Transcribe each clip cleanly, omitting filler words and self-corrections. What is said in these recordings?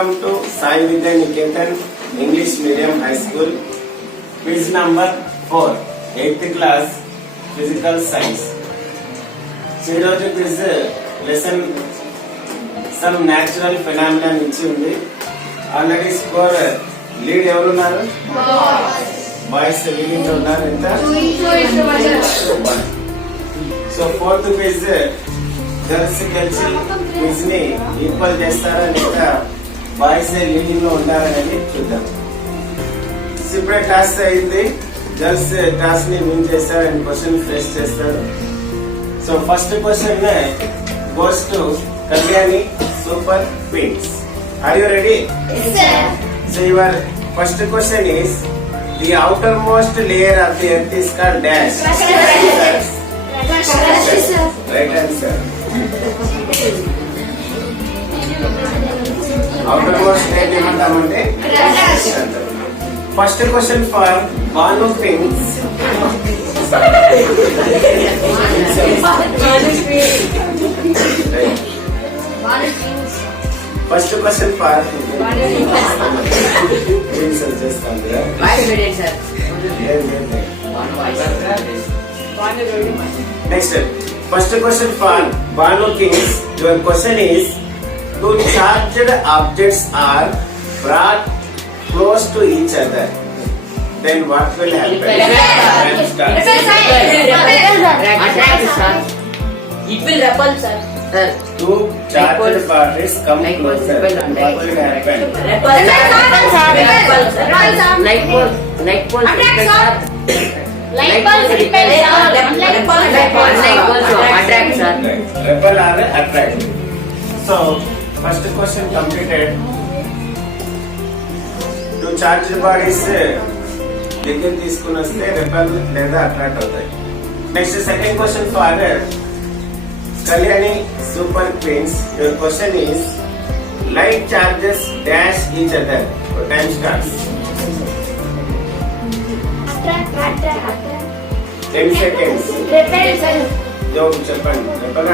Welcome to Sai Vidya Niketan English Medium High School. Quiz number 4, 8th class, Physical Science. So, today quiz lesson some natural phenomena ఇచ్చి ఉంది. Already score lead ఎవరు ఉన్నారు? Boys leading లో ఉన్నారు. ఎంత? 2:1. So, 4th quiz girls కలిసి quiz ని equal చేస్తారా లేదా బాయ్స్ లీడింగ్ లో ఉంటారనేది చూద్దాం. ఇప్పుడే టాస్ అయింది, గర్ల్స్ టాస్ ని విన్ చేస్తారు అండ్ క్వశ్చన్ ఫేస్ చేస్తారు. So first question goes to Kalyani super queens. Are you ready? So your first question is the outer most layer of the earth is called dash. Right answer. Outermost layer ఏమంటామంటే first question for Bhanu queens. First question for queens చేస్తాను కదా. Next, first question for Banu Kings. Your question is: two charged objects are brought close to each other. Then what will happen? It will repel, sir. Two charged bodies come closer. What will happen? Repel, sir. Light bulb, repel, sir. Light bulb repel, attract, sir. Repel or attract. So, first question completed. Two charged bodies దగ్గర తీసుకుని వస్తే repel లేదా attract అవుతాయి. Next, second question for Kalyani Super Queens. Your question is: light charges dash each other. So, time starts. 10 seconds. Job చెప్పండి. repel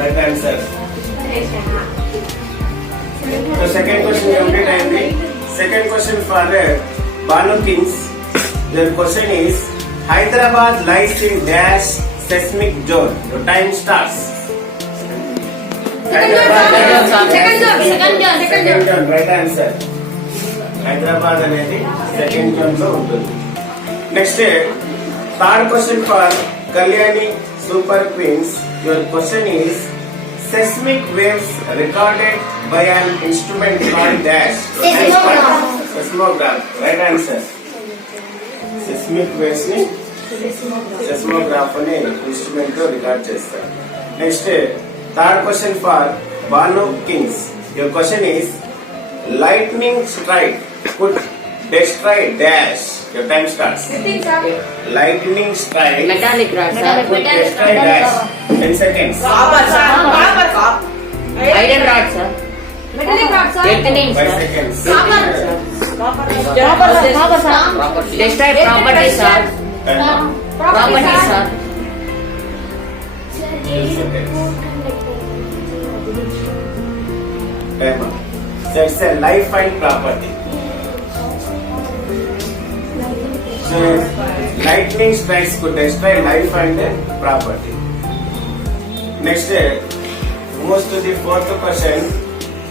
right answer. So second question complete అయింది. Second question for Banu Kings. Your question is: Hyderabad lies in dash seismic zone. Your time starts. Second zone. Right answer. Hyderabad అనేది second zone లో ఉంటుంది. Next third question for Kalyani super queens. Your question is: seismic waves recorded by an instrument called dash. Seismograph. Right answer. Seismic waves ని seismograph అనే instrument తో record చేస్తారు. Next third question for Bhanu kings. Your question is: lightning strike could destroy dash. Your time starts. Lightning strike Metallic rod, sir. could destroy dash. 10 seconds. Iron rod, sir. Lightning, 5 sir. seconds. Destroy property, sir. Property, sir. 10 seconds. Time. So it's a life and property. So lightning strikes could destroy life and property. Next, moves to the fourth question.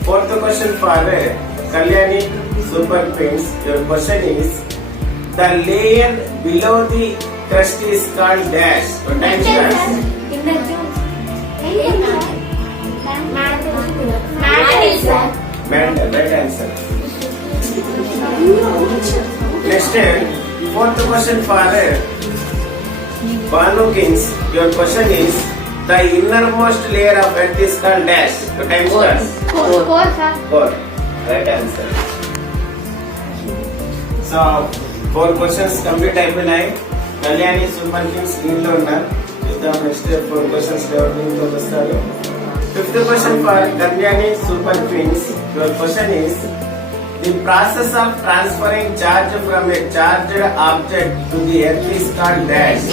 Fourth question for Kalyani Super Queens. Your question is: the layer below the crust is called dash. What time starts? Mantle. Right answer. Next, fourth question for Banu Kings. Your question is: the innermost layer of earth is called dash. What time starts? Core. Right answer. So, 4 questions complete అయిపోయినాయి. Kalyani super Kings lead లో ఉన్నారు. చూద్దాం next 4 questions ఎవరు lead లో వస్తారు. Fifth question for Kalyani Super Queens. Your question is: the process of transferring charge from a charged object to the earth is called dash.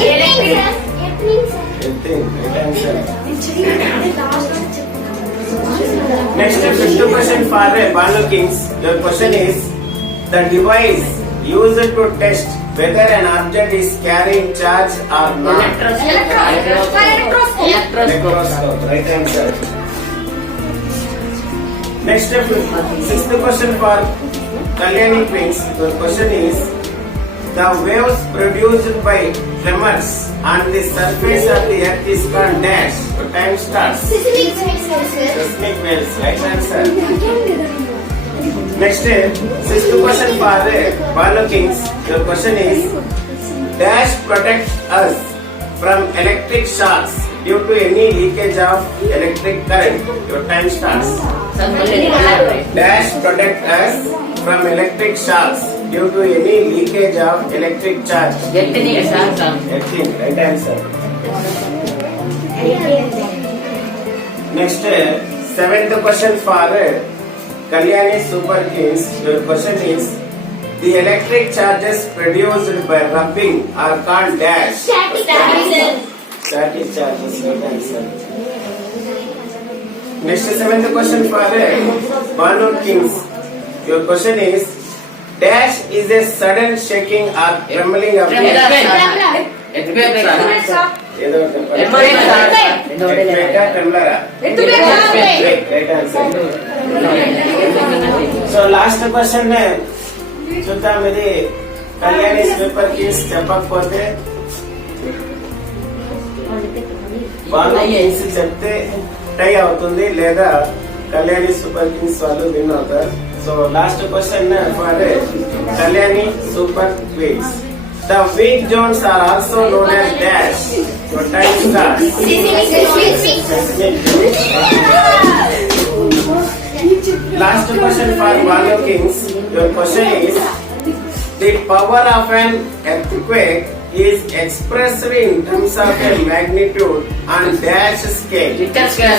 Earthing. Right answer. Next, fifth question for Banu Kings. Your question is: the device used to test whether an object is carrying charge or not. Electroscope. Right answer. Next, sixth question for Kalyani Queens. Your question is: the waves produced by tremors on the surface of the earth is called dash. The time starts. Seismic waves. Right answer. Next, sixth question for Banu Kings. Your question is: dash protects us from electric shocks due to any leakage of electric current. Your time starts. Dash protect us from electric shocks due to any leakage of electric charge. Earthing. Right answer. Next, seventh question for Kalyani Super Kings. Your question is: the electric charges produced by rubbing are called dash. Static charges. Right answer. Next, seventh question for Banu Kings. Your question is: dash is a sudden shaking or trembling of the Right answer. So last question చూద్దాం. ఇది Kalyani sleeper keys చెప్పకపోతే Banu Kings చెప్తే tie అవుతుంది, లేదా Kalyani super kings వాళ్ళు win అవుతారు. So last question for Kalyani super queens. The weak zones are also known as dash. Your time starts. Last question for Banu Kings. Your question is: the power of an earthquake is expressed in terms of a magnitude on dash scale. Richter scale.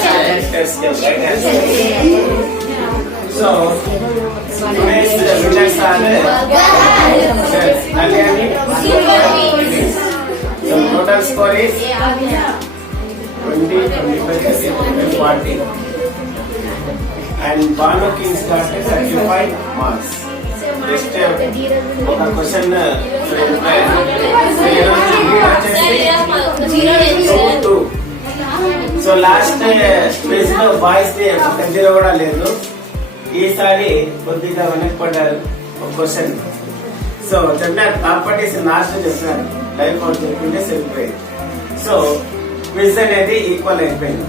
Right answer. So, today's winners are Kalyani. So, total score is 20, 25, 40. And Banu Kings got 35 marks. Just ఒక question so last quiz లో boys the zero కూడా లేదు. ఈసారి కొద్దిగా వెనక్కిపడ్డారు ఒక question. So చెప్పినారు properties last చెప్పినారు, life out చెప్పింటే సరిపోయింది. సో క్విజ్ అనేది ఈక్వల్ అయిపోయింది.